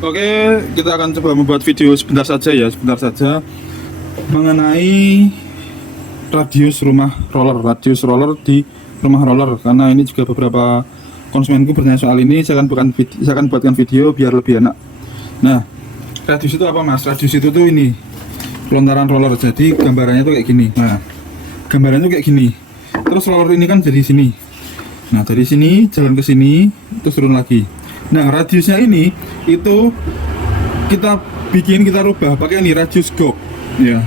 Oke, kita akan coba membuat video sebentar saja mengenai radius roller di rumah roller. Karena ini juga beberapa konsumenku bertanya soal ini, saya akan buatkan video biar lebih enak. Nah, radius itu apa mas? Radius itu tuh ini lontaran roller. Jadi gambarannya tuh kayak gini. Nah, gambarannya tuh kayak gini. Terus roller ini kan jadi sini. Nah, dari sini jalan ke sini, terus turun lagi. Nah, radiusnya ini itu kita rubah pakai ini radius GOP ya.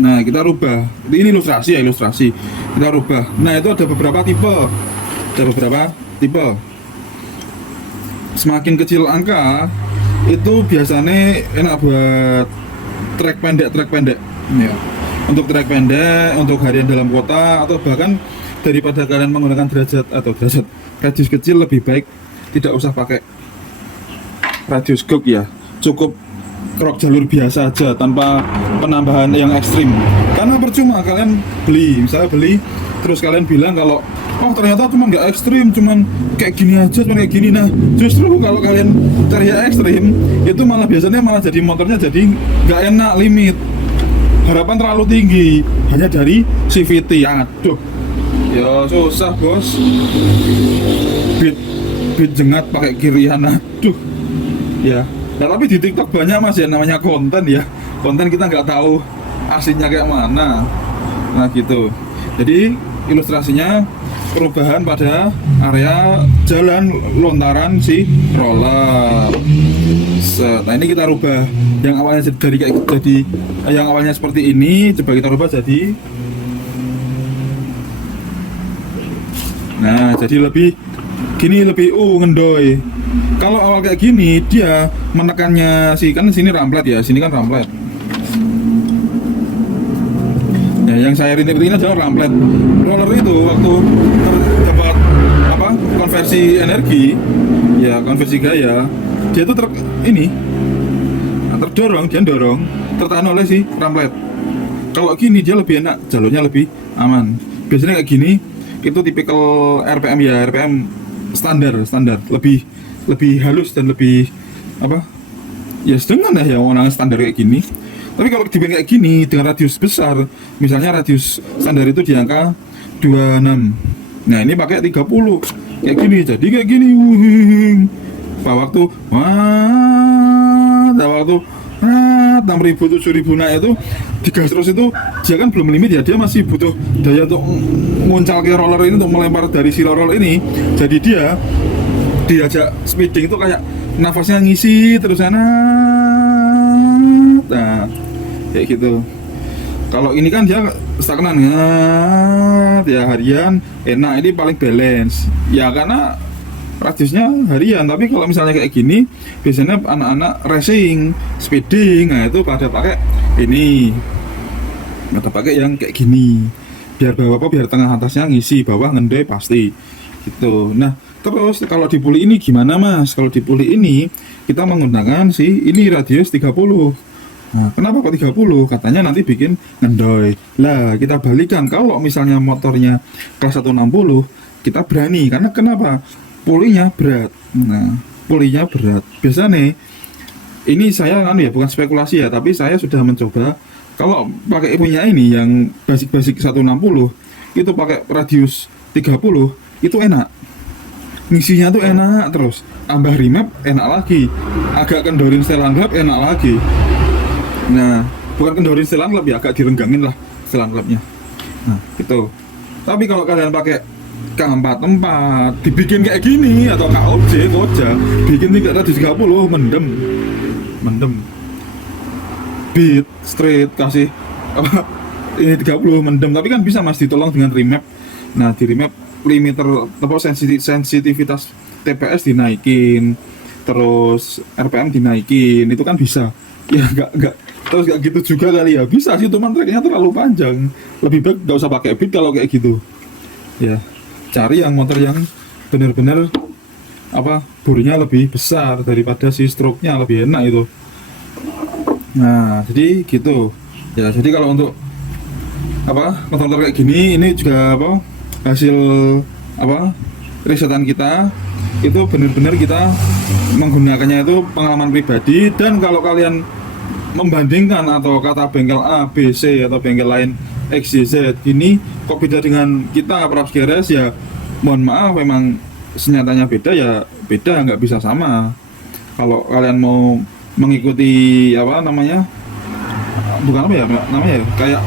Nah, kita rubah. Ini ilustrasi. Kita rubah. Nah, itu ada beberapa tipe. Semakin kecil angka itu biasanya enak buat trek pendek ya. Untuk trek pendek, untuk harian dalam kota, atau bahkan daripada kalian menggunakan derajat radius kecil, lebih baik tidak usah pakai radius GOP ya, cukup trok jalur biasa aja tanpa penambahan yang ekstrim. Karena percuma kalian beli terus kalian bilang kalau oh ternyata cuma nggak ekstrim, cuman kayak gini aja, cuma kayak gini. Nah, justru kalau kalian cari yang ekstrim itu biasanya jadi motornya jadi nggak enak, limit harapan terlalu tinggi hanya dari CVT. Aduh ya susah bos, beat jengat pakai kirian, aduh ya. Nah, tapi di TikTok banyak mas ya, namanya konten ya, konten kita nggak tahu aslinya kayak mana. Nah gitu, jadi ilustrasinya perubahan pada area jalan lontaran si roller. Nah ini kita rubah yang awalnya yang awalnya seperti ini, coba kita rubah jadi, nah jadi lebih ngendoy. Kalau awal kayak gini dia menekannya kan sini ramplet ya, sini kan ramplet. Ya, yang saya rintik ini adalah ramplet. Roller itu waktu terdapat konversi energi, ya konversi gaya, dia itu terdorong, tertahan oleh si ramplet. Kalau gini dia lebih enak, jalurnya lebih aman. Biasanya kayak gini itu tipikal RPM ya, RPM standar, lebih halus dan lebih ya sedangkan ya orang standar kayak gini. Tapi kalau dibikin kayak gini dengan radius besar, misalnya radius standar itu di angka 26, nah ini pakai 30 kayak gini, jadi kayak gini. Waktu 6.000 7.000 naik itu digas terus, itu dia kan belum limit ya, dia masih butuh daya untuk nguncal ke roller ini, untuk melempar dari si roller ini. Jadi dia diajak speeding itu kayak nafasnya ngisi terus nah kayak gitu. Kalau ini kan dia stagnan ya, harian enak, ini paling balance ya karena radiusnya harian. Tapi kalau misalnya kayak gini biasanya anak-anak racing speeding, nah itu pada pakai ini, atau pakai yang kayak gini biar biar tengah atasnya ngisi, bawah ngendai pasti gitu. Nah terus kalau di puli ini gimana mas? Kalau di puli ini kita menggunakan ini radius 30. Nah, kenapa kok 30? Katanya nanti bikin ngendoy. Lah, kita balikan. Kalau misalnya motornya kelas 160, kita berani. Karena kenapa? Pulinya berat. Nah, pulinya berat. Biasanya ini saya bukan spekulasi ya, tapi saya sudah mencoba. Kalau pakai punya ini yang basic 160, itu pakai radius 30, itu enak. Ngisinya tuh enak terus. Tambah remap enak lagi. Agak kendorin setelan lap enak lagi. Nah, bukan kendorin setelan lap ya, agak direnggangin lah setelan lapnya. Nah, gitu. Tapi kalau kalian pakai K44 dibikin kayak gini, atau KOJ koja, bikin 330 mendem. Beat straight kasih ini 30 mendem, tapi kan bisa mas ditolong dengan remap. Nah, di remap limiter sensitivitas TPS dinaikin, terus RPM dinaikin, itu kan bisa. Ya terus gak gitu juga kali ya, bisa sih, cuman treknya terlalu panjang. Lebih baik gak usah pakai beat kalau kayak gitu ya. Cari yang motor yang bener-bener bornya lebih besar daripada si stroke-nya, lebih enak itu. Nah jadi gitu ya. Jadi kalau untuk motor kayak gini, ini juga hasil risetan kita itu benar-benar kita menggunakannya itu pengalaman pribadi. Dan kalau kalian membandingkan atau kata bengkel A, B, C atau bengkel lain X, Y, Z ini kok beda dengan kita Praps Garage, ya mohon maaf, memang senyatanya beda, ya beda, nggak bisa sama. Kalau kalian mau mengikuti apa namanya, bukan apa ya namanya ya, kayak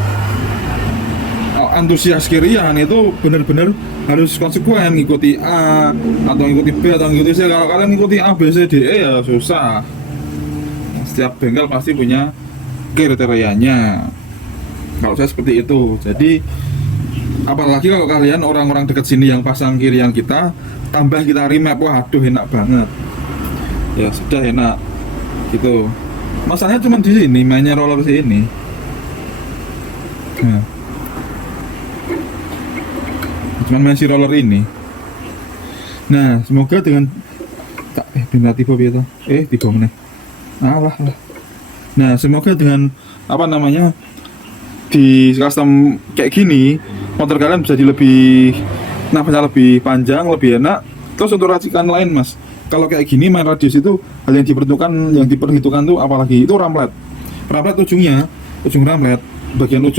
antusias kirian, itu benar-benar harus konsekuen ngikuti A atau ngikuti B atau ngikuti C. Kalau kalian ngikuti A, B, C, D, E ya susah. Setiap bengkel pasti punya kriterianya. Kalau saya seperti itu. Jadi apalagi kalau kalian orang-orang dekat sini yang pasang kirian kita, tambah kita remap, waduh enak banget. Ya sudah enak. Gitu. Masalahnya cuma di sini, mainnya roller sini. Nah. Cuman main si roller ini. Nah, semoga dengan benar tiba gitu. Tiba meneh. Alah. Nah, semoga dengan apa namanya, di custom kayak gini, motor kalian bisa lebih nafasnya lebih panjang, lebih enak. Terus untuk racikan lain, Mas, kalau kayak gini main radius itu hal yang diperhitungkan tuh apalagi itu ramplet ujung ramplet, bagian ujung